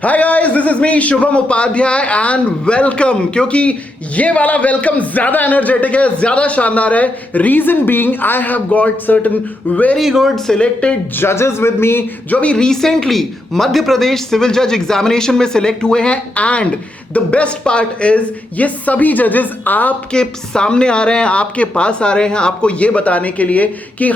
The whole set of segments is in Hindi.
Hi guys, this is me Shubham Upadhyay and welcome. क्योंकि ये वाला वेलकम ज्यादा एनर्जेटिक है, ज्यादा शानदार है। Reason being I have got certain very good selected जजेस विद मी जो अभी रिसेंटली मध्य प्रदेश सिविल जज एग्जामिनेशन में सिलेक्ट हुए हैं। And the best part is ये सभी जजेस आपके सामने आ रहे हैं, आपके पास आ रहे हैं आपको ये बताने के लिए कि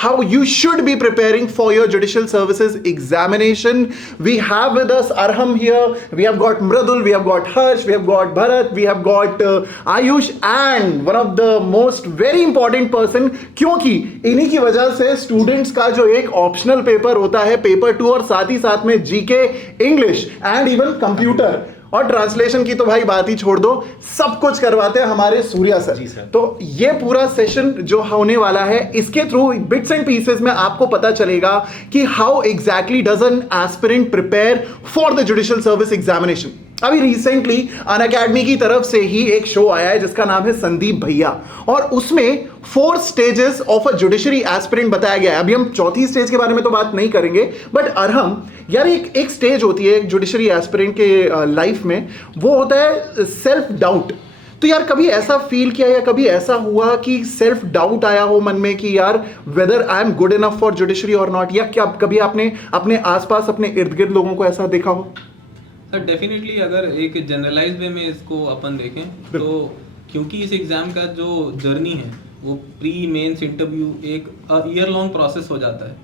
how you should be preparing for your judicial services examination. We have with us Arham here, we have got Mridul, we have got Harsh, we have got Bharat, we have got Ayush and one of the most very important person, क्योंकि इन्हीं की वजह से स्टूडेंट्स का जो एक ऑप्शनल पेपर होता है पेपर 2 और साथ ही साथ में GK, English and even computer और ट्रांसलेशन की तो भाई बात ही छोड़ दो, सब कुछ करवाते हैं हमारे सूर्या सर। तो ये पूरा सेशन जो होने वाला है इसके थ्रू बिट्स एंड पीसेस में आपको पता चलेगा कि how exactly does an aspirant prepare for the judicial service examination. अभी रिसेंटली अनअकैडमी की तरफ से ही एक शो आया है जिसका नाम है संदीप भैया, और उसमें 4 stages of a judiciary aspirant बताया गया है। अभी हम चौथी स्टेज के बारे में तो बात नहीं करेंगे, बट अरहम यार एक स्टेज होती है एक जुडिशरी एस्पिरेंट के लाइफ में, वो होता है सेल्फ डाउट। तो यार कभी ऐसा फील किया या कभी ऐसा हुआ कि सेल्फ डाउट आया हो मन में कि यार whether I am good enough for judiciary और नॉट, या क्या कभी आपने अपने आसपास अपने इर्द गिर्द लोगों को ऐसा देखा हो? सर डेफिनेटली अगर एक जनरलाइज वे में इसको अपन देखें तो क्योंकि इस एग्ज़ाम का जो जर्नी है वो प्री मेंस इंटरव्यू एक ईयर लॉन्ग प्रोसेस हो जाता है,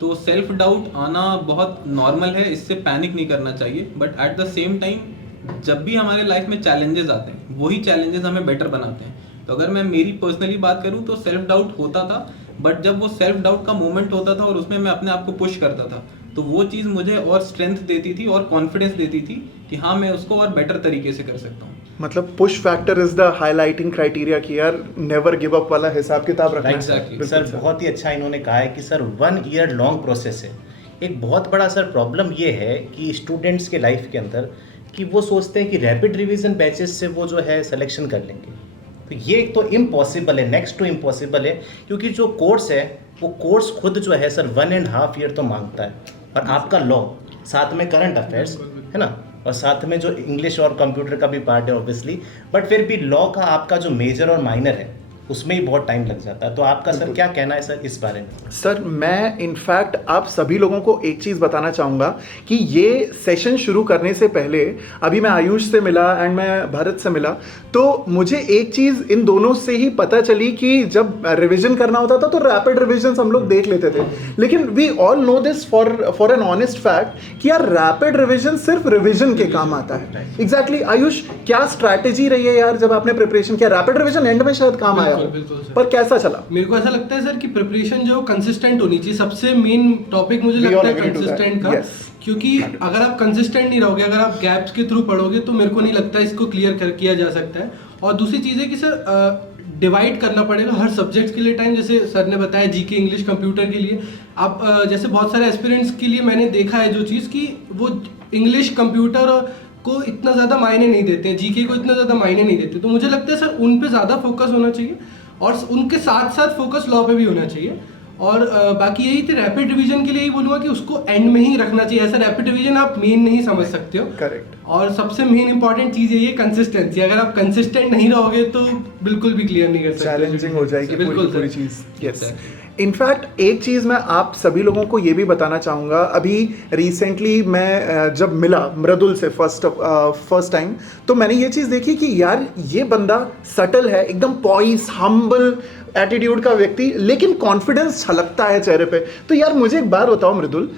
तो सेल्फ डाउट आना बहुत नॉर्मल है, इससे पैनिक नहीं करना चाहिए। But at the same time जब भी हमारे लाइफ में चैलेंजेस आते हैं वही चैलेंजेस हमें बेटर बनाते हैं। तो अगर मैं मेरी पर्सनली बात करूँ तो सेल्फ डाउट होता था, बट जब वो सेल्फ डाउट का मोमेंट होता था और उसमें मैं अपने आप को पुश करता था तो वो चीज़ मुझे और स्ट्रेंथ देती थी और कॉन्फिडेंस देती थी कि हाँ मैं उसको और बेटर तरीके से कर सकता हूँ। मतलब push factor is the highlighting criteria कि यार नेवर गिव अप वाला हिसाब किताब रखना। एग्जैक्टली सर, बहुत ही अच्छा इन्होंने कहा है कि सर 1 ईयर लॉन्ग प्रोसेस है। एक बहुत बड़ा सर प्रॉब्लम ये है कि स्टूडेंट्स के लाइफ के अंदर कि वो सोचते हैं कि रैपिड रिवीजन बैचेस से वो जो है सिलेक्शन कर लेंगे, तो ये तो इम्पॉसिबल है, नेक्स्ट टू इम्पॉसिबल है। क्योंकि जो कोर्स है वो कोर्स खुद जो है सर 1.5 ईयर तो मांगता है, और आपका लॉ साथ में करंट अफेयर्स है ना, और साथ में जो इंग्लिश और कंप्यूटर का भी पार्ट है ऑब्वियसली, बट फिर भी लॉ का आपका जो मेजर और माइनर है उसमें ही बहुत टाइम लग जाता है। तो आपका सर क्या कहना है सर इस बारे में? सर मैं इनफैक्ट आप सभी लोगों को एक चीज़ बताना चाहूँगा कि ये सेशन शुरू करने से पहले अभी मैं आयुष से मिला एंड मैं भारत से मिला, तो मुझे एक चीज़ इन दोनों से ही पता चली कि जब रिवीजन करना होता था तो रैपिड रिवीजन हम लोग देख लेते थे, लेकिन we all know this for an honest fact कि यार रैपिड रिवीजन सिर्फ रिवीजन के काम आता है। एग्जैक्टली आयुष, क्या स्ट्रैटेजी रही है यार जब आपने प्रिपरेशन किया? रैपिड रिवीजन एंड में शायद काम आया, पर कैसा चला? मेरे को ऐसा लगता है सर कि प्रिपरेशन जो कंसिस्टेंट होनी चाहिए, सबसे मेन टॉपिक मुझे लगता है कंसिस्टेंट का। क्योंकि अगर आप कंसिस्टेंट नहीं रहोगे, अगर आप गैप्स के थ्रू पढ़ोगे तो मेरे को नहीं लगता इसको क्लियर किया जा सकता है। और दूसरी चीज़ है कि सर डिवाइड करना पड़ेगा हर सब्जेक्ट्स के लिए टाइम, जैसे सर ने बताया जीके, इंग्लिश, कंप्यूटर के लिए। आप जैसे बहुत सारे एस्पिरेंट्स के लिए मैंने देखा है जो चीज़ कि वो इंग्लिश, कंप्यूटर को इतना ज़्यादा मायने नहीं देते हैं, जीके को इतना ज़्यादा मायने नहीं देते। तो मुझे लगता है सर उन पे ज़्यादा फोकस होना चाहिए और उनके साथ साथ फोकस लॉ पे भी होना चाहिए। और बाकी यही थे, रैपिड रिवीजन के लिए यही बोलूँगा कि उसको एंड में ही रखना चाहिए। ऐसा रैपिड रिवीजन आप मेन नहीं समझ सकते हो। करेक्ट। और सबसे मेन इंपॉर्टेंट चीज़ यही है कंसिस्टेंसी। अगर आप कंसिस्टेंट नहीं रहोगे तो बिल्कुल भी क्लियर नहीं कर सकते, चैलेंजिंग हो जाएगी पूरी चीज़। यस, इनफैक्ट एक चीज़ मैं आप सभी लोगों को ये भी बताना चाहूँगा, अभी रिसेंटली मैं जब मिला मृदुल से फर्स्ट टाइम, तो मैंने ये चीज़ देखी कि यार ये बंदा सटल है, एकदम पॉइस, हम्बल एटीट्यूड का व्यक्ति, लेकिन कॉन्फिडेंस छलकता है चेहरे पे। तो यार मुझे एक बात बताओ मृदुल,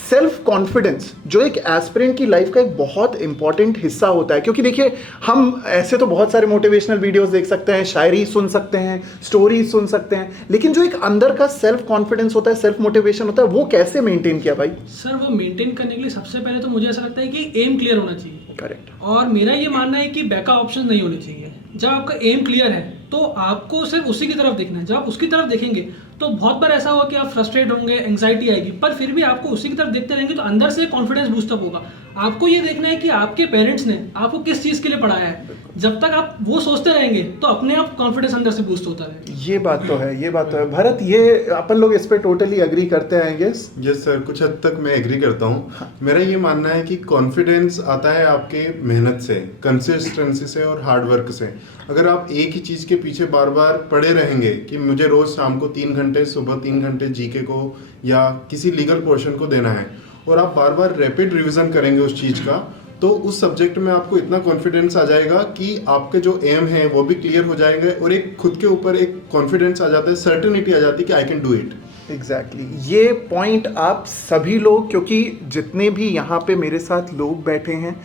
सेल्फ कॉन्फिडेंस जो एक एस्पिरेंट की लाइफ का एक बहुत इंपॉर्टेंट हिस्सा होता है, क्योंकि देखिए हम ऐसे तो बहुत सारे मोटिवेशनल वीडियोस देख सकते हैं, शायरी सुन सकते हैं, स्टोरीज सुन सकते हैं, लेकिन जो एक अंदर का सेल्फ कॉन्फिडेंस होता है, सेल्फ मोटिवेशन होता है, वो कैसे मेंटेन किया भाई? सर वो मेंटेन करने के लिए सबसे पहले तो मुझे ऐसा लगता है कि एम क्लियर होना चाहिए। करेक्ट। और मेरा ये मानना है कि बैकअप ऑप्शन नहीं होने चाहिए। जब आपका एम क्लियर है तो आपको सिर्फ उसी की तरफ देखना है। जब आप उसकी तरफ देखेंगे तो बहुत बार ऐसा होगा कि आप फ्रस्ट्रेट होंगे, एंग्जाइटी आएगी, पर फिर भी आपको उसी की तरफ देखते रहेंगे तो अंदर से कॉन्फिडेंस बूस्टअप होगा। आपको ये देखना है कि आपके पेरेंट्स ने आपको किस चीज़ के लिए पढ़ाया है। जब तक आप वो सोचते रहेंगे तो अपने आप कॉन्फिडेंस अंदर से बूस्ट होता रहेगा। ये बात तो है, ये बात तो है। भरत, ये अपन लोग इस पे टोटली एग्री करते हैं, गेस? यस सर, कुछ हद तक मैं एग्री करता हूँ। मेरा ये मानना है कि कॉन्फिडेंस आता है आपके मेहनत से, कंसिस्टेंसी से और हार्ड वर्क से। अगर आप एक ही चीज़ के पीछे बार बार पड़े रहेंगे कि मुझे रोज़ शाम को 3 घंटे, सुबह 3 घंटे जीके को या किसी लीगल पोर्शन को देना है, और आप बार बार रैपिड रिवीजन करेंगे उस चीज़ का, तो उस सब्जेक्ट में आपको इतना कॉन्फिडेंस आ जाएगा कि आपके जो एम है वो भी क्लियर हो जाएंगे, और एक खुद के ऊपर एक कॉन्फिडेंस आ जाता है, सर्टेनिटी आ जाती है कि I can do it. Exactly ये पॉइंट आप सभी लोग, क्योंकि जितने भी यहाँ पे मेरे साथ लोग बैठे हैं,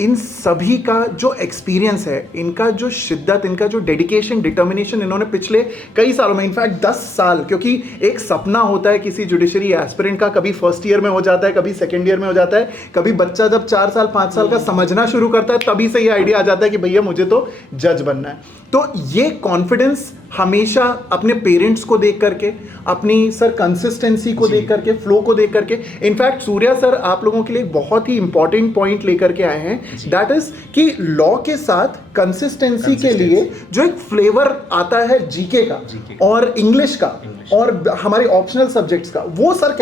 इन सभी का जो एक्सपीरियंस है, इनका जो शिद्दत, इनका जो डेडिकेशन, डिटर्मिनेशन इन्होंने पिछले कई सालों में, इनफैक्ट 10 साल, क्योंकि एक सपना होता है किसी जुडिशरी एस्पिरेंट का, कभी फर्स्ट ईयर में हो जाता है, कभी सेकेंड ईयर में हो जाता है, कभी बच्चा जब 4 साल 5 साल का समझना शुरू करता है तभी से ये आइडिया आ जाता है कि भैया मुझे तो जज बनना है। तो ये कॉन्फिडेंस हमेशा अपने पेरेंट्स को देख करके, अपनी सर कंसिस्टेंसी को देख करके, फ्लो को देख करके, इनफैक्ट सूर्या सर आप लोगों के लिए एक बहुत ही इंपॉर्टेंट पॉइंट लेकर के आए हैं, दैट इज कि लॉ के साथ कंसिस्टेंसी के लिए जो एक फ्लेवर आता है जीके का और इंग्लिश का और हमारे ऑप्शनल सब्जेक्ट्स का, वो सर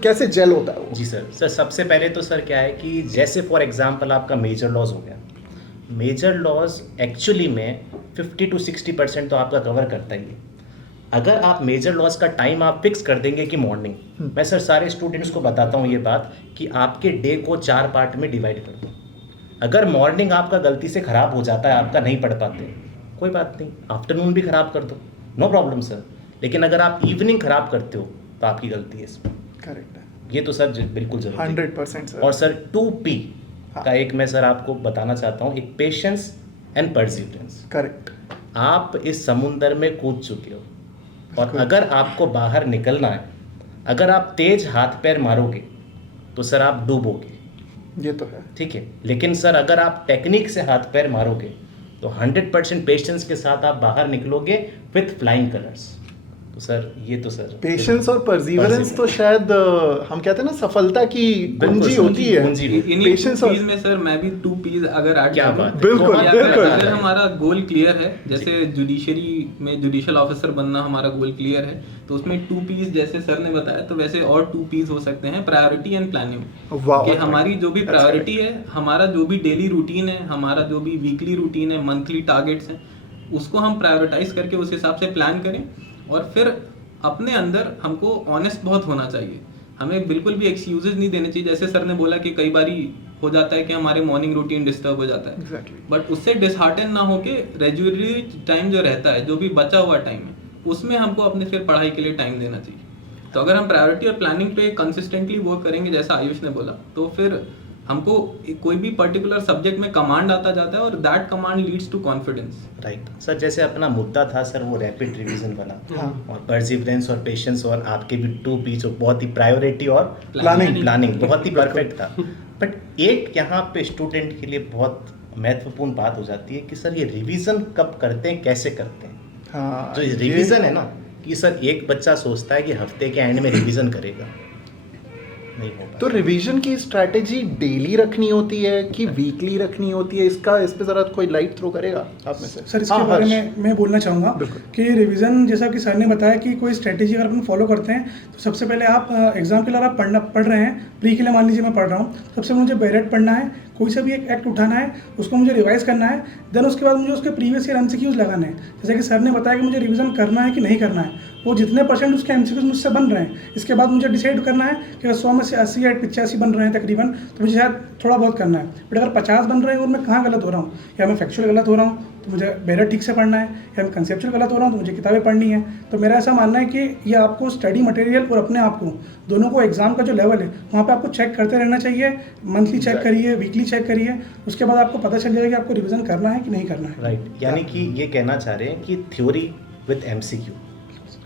कैसे जेल होता है वो? जी सर, सबसे पहले तो सर क्या है कि जैसे फॉर एग्जांपल आपका मेजर लॉज हो गया, मेजर लॉज एक्चुअली में 50 to 60% तो आपका कवर करता ही है। अगर आप मेजर लॉस का टाइम आप फिक्स कर देंगे कि मॉर्निंग, मैं सर सारे स्टूडेंट्स को बताता हूँ ये बात कि आपके डे को 4 पार्ट में डिवाइड कर दो। अगर मॉर्निंग आपका गलती से ख़राब हो जाता है, आपका नहीं पढ़ पाते, कोई बात नहीं, आफ्टरनून भी ख़राब कर दो, नो प्रॉब्लम सर। लेकिन अगर आप इवनिंग ख़राब करते हो तो आपकी गलती है इसमें। करेक्ट है, ये तो सर बिल्कुल जरूरी 100% सर। और सर 2P का एक मैं सर आपको बताना चाहता हूँ, एक पेशेंस एंड परसिवरेंस। करेक्ट। आप इस समुंदर में कूद चुके हो और अगर आपको बाहर निकलना है, अगर आप तेज हाथ पैर मारोगे तो सर आप डूबोगे, ये तो है। ठीक है। लेकिन सर अगर आप टेक्निक से हाथ पैर मारोगे तो 100% पेशेंस के साथ आप बाहर निकलोगे विथ फ्लाइंग कलर्स। तो सर ये तो सर पेशेंस और परसिवरेंस तो शायद हम कहते हैं ना सफलता की कुंजी होती है। पेशेंस और में सर मैं भी 2 P's अगर ऐड क्या करूं, बात है। बिल्कुल बिल्कुल। अगर हमारा गोल क्लियर है, जैसे जुडिशरी में जुडिशियल ऑफिसर बनना हमारा गोल क्लियर है, तो उसमें 2 P's जैसे सर ने बताया, तो वैसे और 2 P's हो सकते हैं, प्रायोरिटी एंड प्लानिंग। कि हमारी जो भी प्रायोरिटी है, हमारा जो भी डेली रूटीन है, हमारा जो भी वीकली रूटीन है, मंथली टारगेट्स हैं, उसको हम प्रायोरिटाइज करके उस हिसाब से प्लान करें। और फिर अपने अंदर हमको ऑनेस्ट बहुत होना चाहिए, हमें बिल्कुल भी एक्सक्यूजेज नहीं देने चाहिए। जैसे सर ने बोला कि कई बारी हो जाता है कि हमारे मॉर्निंग रूटीन डिस्टर्ब हो जाता है, बट उससे डिसहार्टन ना होके रेजुलरी टाइम जो रहता है, जो भी बचा हुआ टाइम है, उसमें हमको अपने फिर पढ़ाई के लिए टाइम देना चाहिए। तो अगर हम प्रायोरिटी और प्लानिंग पे कंसिस्टेंटली वर्क करेंगे, जैसा आयुष ने बोला, तो फिर हमको कोई भी पर्टिकुलर सब्जेक्ट में कमांड आता जाता है और that command leads to confidence. Right sir, जैसे अपना मुद्दा था सर वो रैपिड रिवीजन वाला, और परसिवरेंस और पेशेंस, और आपके भी 2 P जो बहुत ही प्रायोरिटी और प्लानिंग बहुत ही परफेक्ट था। बट एक यहाँ पे स्टूडेंट के लिए बहुत महत्वपूर्ण बात हो जाती है कि सर ये रिवीजन कब करते हैं, कैसे करते हैं। हाँ, जो रिवीजन है ना, कि सर एक बच्चा सोचता है कि हफ्ते के एंड में रिवीजन करेगा, नहीं हो पाता। तो रिवीजन की स्ट्रैटेजी डेली रखनी होती है कि वीकली रखनी होती है? इसका इस पे जरा कोई लाइट थ्रो करेगा आप में से? सर इसके बारे में मैं बोलना चाहूँगा कि रिवीजन, जैसा कि सर ने बताया कि कोई स्ट्रेटेजी अगर अपन फॉलो करते हैं, तो सबसे पहले आप एग्जाम के लिए आप पढ़ रहे हैं, प्री के लिए मान लीजिए मैं पढ़ रहा हूँ, सबसे मुझे बैरेट पढ़ना है, कोई सा भी एक एक्ट उठाना है, उसको मुझे रिवाइज करना है, देन उसके बाद मुझे उसके प्रीवियस ईयर MCQs लगाने हैं। जैसे कि सर ने बताया कि मुझे रिवीजन करना है कि नहीं करना है, वो जितने % उसके MCQs मुझसे बन रहे हैं, इसके बाद मुझे डिसाइड करना है कि 100 में से 80 या 85 बन रहे हैं तकरीबन, तो मुझे शायद थोड़ा बहुत करना है। बट अगर 50 बन रहे हैं और मैं कहाँ गलत हो रहा हूँ, या मैं फैक्चुअल गलत हो रहा हूँ, तो मुझे बैरर ठीक से पढ़ना है, या मैं कंसेप्चुअल गलत हो रहा हूँ तो मुझे किताबें पढ़नी है। तो मेरा ऐसा मानना है कि ये आपको स्टडी मटेरियल और अपने आप को, दोनों को, एग्जाम का जो लेवल है वहाँ पे आपको चेक करते रहना चाहिए। मंथली चेक करिए, वीकली चेक करिए, उसके बाद आपको पता चल जाएगा कि आपको रिवीजन करना है कि नहीं करना है। राइट, यानी कि ये कहना चाह रहे हैं कि theory with MCQ,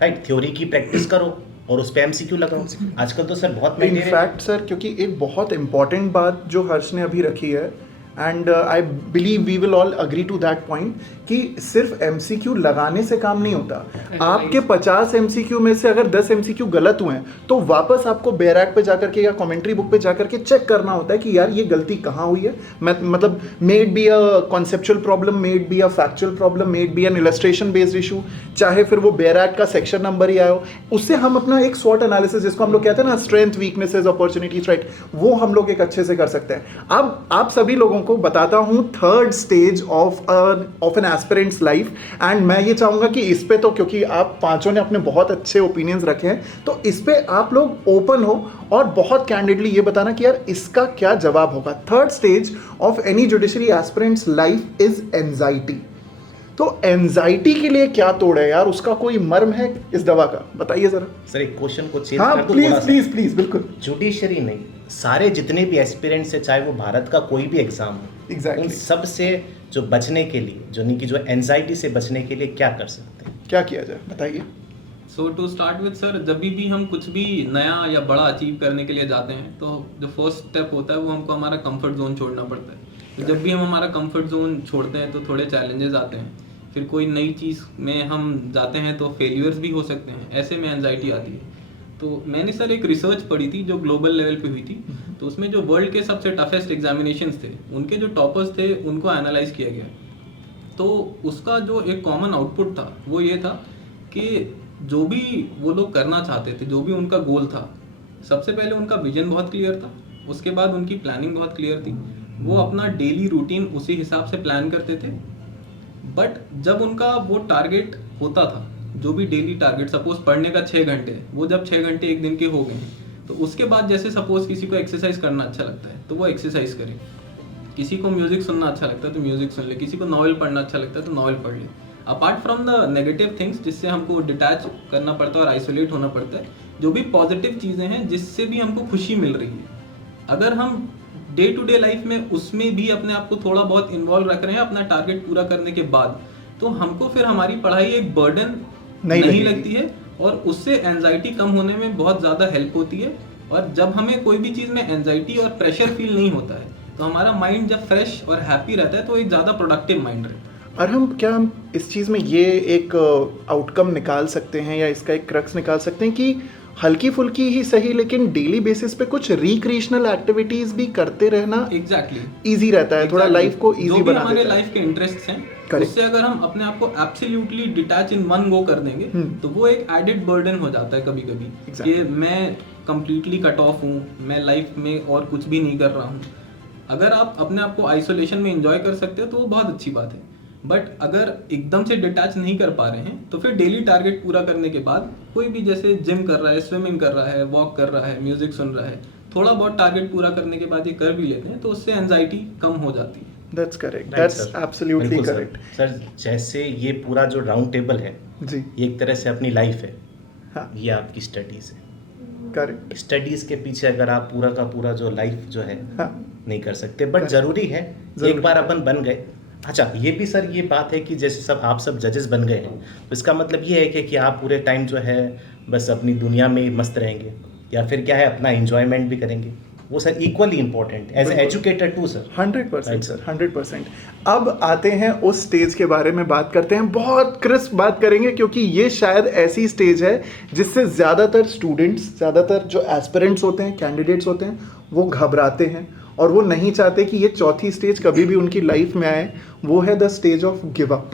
right, theory की प्रैक्टिस करो और उस पे MCQ लगाओ। आजकल तो सर बहुत इनफैक्ट सर, क्योंकि एक बहुत इंपॉर्टेंट बात जो हर्ष ने अभी रखी है, and I believe we will all agree to that point कि सिर्फ MCQ लगाने से काम नहीं होता। आपके 50 MCQ में से अगर 10 MCQ गलत हुए हैं तो वापस आपको बैरैक पे जाकर के या कमेंट्री बुक पे जाकर के चेक करना होता है कि यार ये गलती कहाँ हुई है। मतलब may it be a conceptual problem, may it be a factual problem, may it be N illustration based issue, चाहे फिर वो बैरैक का सेक्शन नंबर ही आया हो, उससे हम अपना एक स्वॉट एनालिसिस जिसको हम लोग कहते हैं ना, स्ट्रेंथ, वीकनेसेस, अपॉर्चुनिटीज, राइट, वो हम लोग एक अच्छे से कर सकते हैं। अब आप सभी लोगों को बताता हूँ third stage of an aspirant's life, एंड मैं ये चाहूंगा कि इस पे तो क्योंकि आप पांचों ने अपने बहुत अच्छे ओपिनियंस रखे हैं तो इस पे आप लोग ओपन हो और बहुत कैंडिडली ये बताना कि यार इसका क्या जवाब होगा। Third stage of any judiciary aspirants life is anxiety. तो एंजाइटी के लिए क्या तोड़ है यार, उसका कोई मर्म है इस दवा का, बताइए जरा। सर एक क्वेश्चन को चेंज हाँ कर दूं प्लीज थोड़ा सा? प्लीज प्लीज, बिल्कुल। जुडिशरी नहीं, सारे जितने भी एस्पिरेंट्स है, चाहे वो भारत का कोई भी एग्जाम हो, Exactly. उन सब से जो बचने के लिए, जो एंजाइटी से बचने के लिए क्या कर सकते हैं? क्या किया जाए बताइए। सो टू स्टार्ट विद सर, जब भी हम कुछ भी नया या बड़ा अचीव करने के लिए जाते हैं तो जो फर्स्ट स्टेप होता है वो हमको हमारा कंफर्ट जोन छोड़ना पड़ता है। तो जब भी हम हमारा कंफर्ट जोन छोड़ते हैं तो थोड़े चैलेंजेस आते हैं, फिर कोई नई चीज़ में हम जाते हैं तो फेलियर्स भी हो सकते हैं, ऐसे में एंजाइटी आती है। तो मैंने सर एक रिसर्च पढ़ी थी जो ग्लोबल लेवल पे हुई थी, तो उसमें जो वर्ल्ड के सबसे टफेस्ट एग्जामिनेशंस थे उनके जो टॉपर्स थे उनको एनालाइज किया गया। तो उसका जो एक कॉमन आउटपुट था वो ये था कि जो भी वो लोग करना चाहते थे, जो भी उनका गोल था, सबसे पहले उनका विजन बहुत क्लियर था, उसके बाद उनकी प्लानिंग बहुत क्लियर थी, वो अपना डेली रूटीन उसी हिसाब से प्लान करते थे। बट जब उनका वो टारगेट होता था, जो भी डेली टारगेट, सपोज पढ़ने का 6 घंटे, वो जब 6 घंटे एक दिन के हो गए तो उसके बाद जैसे सपोज किसी को एक्सरसाइज करना अच्छा लगता है तो वो एक्सरसाइज करे, किसी को म्यूजिक सुनना अच्छा लगता है तो म्यूजिक सुन ले, किसी को नॉवल पढ़ना अच्छा लगता है तो नॉवल पढ़ ले। Apart from the negative things जिससे हमको डिटैच करना पड़ता है और आइसोलेट होना पड़ता है, जो भी पॉजिटिव चीज़ें हैं जिससे भी हमको खुशी मिल रही है, अगर हम डे टू डे लाइफ में उसमें भी अपने आप को थोड़ा बहुत इन्वॉल्व रख रहे हैं अपना टारगेट पूरा करने के बाद, तो हमको फिर हमारी पढ़ाई एक बर्डन नहीं लगती है और उससे एंजाइटी कम होने में बहुत ज़्यादा हेल्प होती है। और जब हमें कोई भी चीज़ में एंजाइटी और प्रेशर फील नहीं होता है तो हमारा माइंड जब फ्रेश और हैप्पी रहता है तो एक ज़्यादा प्रोडक्टिव माइंड रहता है। और हम इस चीज़ में ये एक आउटकम निकाल सकते हैं या इसका एक क्रक्स निकाल सकते हैं कि हल्की फुल्की ही सही लेकिन डेली बेसिस पे कुछ रिक्रिएशनल एक्टिविटीज भी करते रहना एग्जैक्टली इजी रहता है, थोड़ा लाइफ को इजी बना देता है। हमारे लाइफ के इंटरेस्ट हैं उससे अगर हम अपने आप को absolutely detach in one go कर देंगे तो वो एक एडेड बर्डन हो जाता है कभी कभी कि मैं कंप्लीटली कट ऑफ हूँ, मैं लाइफ में और कुछ भी नहीं कर रहा हूँ। अगर आप अपने आप को आइसोलेशन में एंजॉय कर सकते हो तो वो बहुत अच्छी बात है, बट अगर एकदम से डिटैच नहीं कर पा रहे हैं तो फिर डेली टारगेट पूरा करने के बाद कोई भी जैसे जिम कर रहा है, स्विमिंग कर रहा है, वॉक कर रहा है, म्यूजिक सुन रहा है, थोड़ा बहुत टारगेट पूरा करने के बाद ये कर भी लेते हैं तो उससे एंजाइटी कम हो जाती है। That's correct. That's absolutely correct. Sir जैसे ये पूरा जो राउंड टेबल है जी, एक तरह से अपनी लाइफ है, हाँ ये आपकी स्टडीज है। करेक्ट। स्टडीज के पीछे अगर आप पूरा का पूरा जो लाइफ जो है हाँ नहीं कर सकते, बट जरूरी है एक बार अपन बन गए। अच्छा ये भी सर ये बात है कि जैसे सब आप सब जजेस बन गए हैं तो इसका मतलब ये है कि आप पूरे टाइम जो है बस अपनी दुनिया में ही मस्त रहेंगे या फिर क्या है अपना एंजॉयमेंट भी करेंगे, वो sir equally important as educator too sir. 100% sir, 100%। अब आते हैं उस स्टेज के बारे में बात करते हैं, बहुत क्रिस्प बात करेंगे क्योंकि ये शायद ऐसी स्टेज है जिससे ज़्यादातर स्टूडेंट्स, ज़्यादातर जो एस्पिरेंट्स होते हैं, कैंडिडेट्स होते हैं, वो घबराते हैं और वो नहीं चाहते कि ये चौथी स्टेज कभी भी उनकी लाइफ में आए, वो है the stage of give up.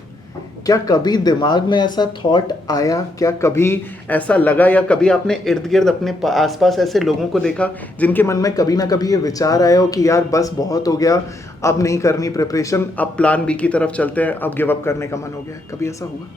क्या कभी दिमाग में ऐसा थॉट आया, क्या कभी ऐसा लगा या कभी आपने इर्द गिर्द अपने आसपास ऐसे लोगों को देखा जिनके मन में कभी ना कभी ये विचार आया हो कि यार बस बहुत हो गया, अब नहीं करनी प्रिपरेशन, अब प्लान बी की तरफ चलते हैं, अब गिव अप करने का मन हो गया है, कभी ऐसा हुआ?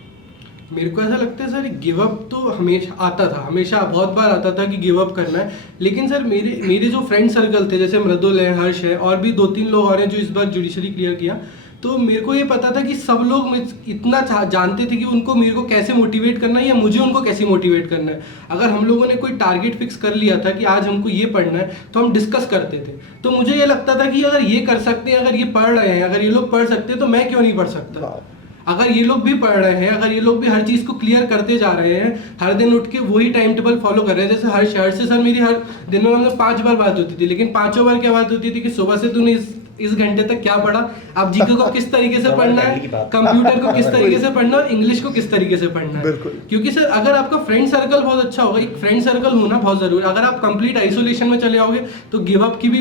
मेरे को ऐसा लगता है सर गिव अप तो हमेशा आता था, हमेशा बहुत बार आता था कि गिव अप करना है, लेकिन सर मेरे जो फ्रेंड सर्कल थे जैसे मृदुल है, हर्ष है और भी 2-3 लोग और हैं जो इस बार जुडिशरी क्लियर किया, तो मेरे को ये पता था कि सब लोग इतना जानते थे कि उनको मेरे को कैसे मोटिवेट करना है या मुझे उनको कैसे मोटिवेट करना है। अगर हम लोगों ने कोई टारगेट फिक्स कर लिया था कि आज हमको ये पढ़ना है तो हम डिस्कस करते थे, तो मुझे ये लगता था कि अगर ये कर सकते हैं, अगर ये पढ़ रहे हैं, अगर ये लोग पढ़ सकते हैं तो मैं क्यों नहीं पढ़ सकता। अगर ये लोग भी पढ़ रहे हैं, अगर ये लोग भी हर चीज़ को क्लियर करते जा रहे हैं, हर दिन उठ के वही टाइम टेबल फॉलो कर रहे हैं, जैसे हर्ष से सर मेरी हर दिन में मतलब 5 बार बात होती थी, लेकिन 5 बार क्या बात होती थी कि सुबह से तूने इस घंटे तक क्या पढ़ा, आप जीके को किस तरीके से पढ़ना है, की बात। कंप्यूटर को किस तरीके से पढ़ना है और इंग्लिश को किस तरीके से पढ़ना है। बिल्कुल। क्योंकि सर अगर आपका फ्रेंड सर्कल बहुत अच्छा होगा, एक फ्रेंड सर्कल होना बहुत जरूरी है। अगर आप कंप्लीट आइसोलेशन में चले आओगे तो गिव अप की भी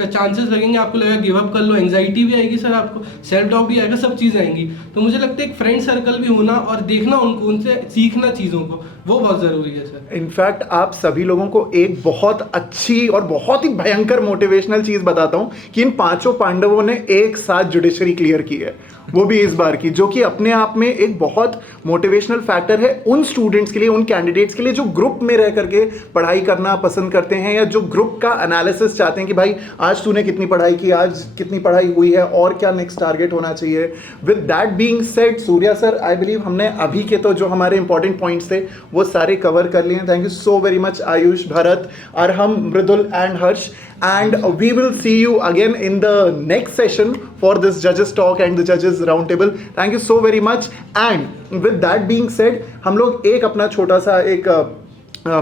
चांसेस लगेंगे, आपको लगेगा गिव अप कर लो, एंजाइटी भी आएगी सर, आपको सेल्फ डाउट भी आएगा, सब चीज़ें आएंगी। तो मुझे लगता है एक फ्रेंड सर्कल भी होना और देखना उनको, उनसे सीखना चीज़ों को, वो बहुत ज़रूरी है सर। इनफैक्ट आप सभी लोगों को एक बहुत अच्छी और बहुत ही भयंकर मोटिवेशनल चीज बताता हूं कि इन पांचों पांडवों ने एक साथ जुडिशरी क्लियर की है, वो भी इस बार की, जो कि अपने आप में एक बहुत मोटिवेशनल फैक्टर है उन स्टूडेंट्स के लिए, उन कैंडिडेट्स के लिए जो ग्रुप में रह करके पढ़ाई करना पसंद करते हैं या जो ग्रुप का एनालिसिस चाहते हैं कि भाई आज तूने कितनी पढ़ाई की, आज कितनी पढ़ाई हुई है और क्या नेक्स्ट टारगेट होना चाहिए। With that being said, Surya sir, I believe हमने अभी के तो जो हमारे इंपॉर्टेंट पॉइंट्स थे वो सारे कवर कर लिए हैं। Thank you so very much Ayush, Bharat, Arham, Mridul and Harsh, and we will see you again in the next session for this judges talk and the judges round table. Thank you so very much. And with that being said, हम लोग एक अपना छोटा सा एक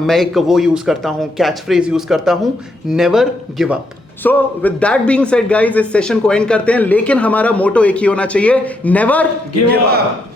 मैं एक वो यूज करता हूँ, कैच फ्रेज यूज करता हूँ, never give up. So with that being said guys, इस सेशन को एंड करते हैं, लेकिन हमारा मोटो एक ही होना चाहिए, नेवर गिव अप।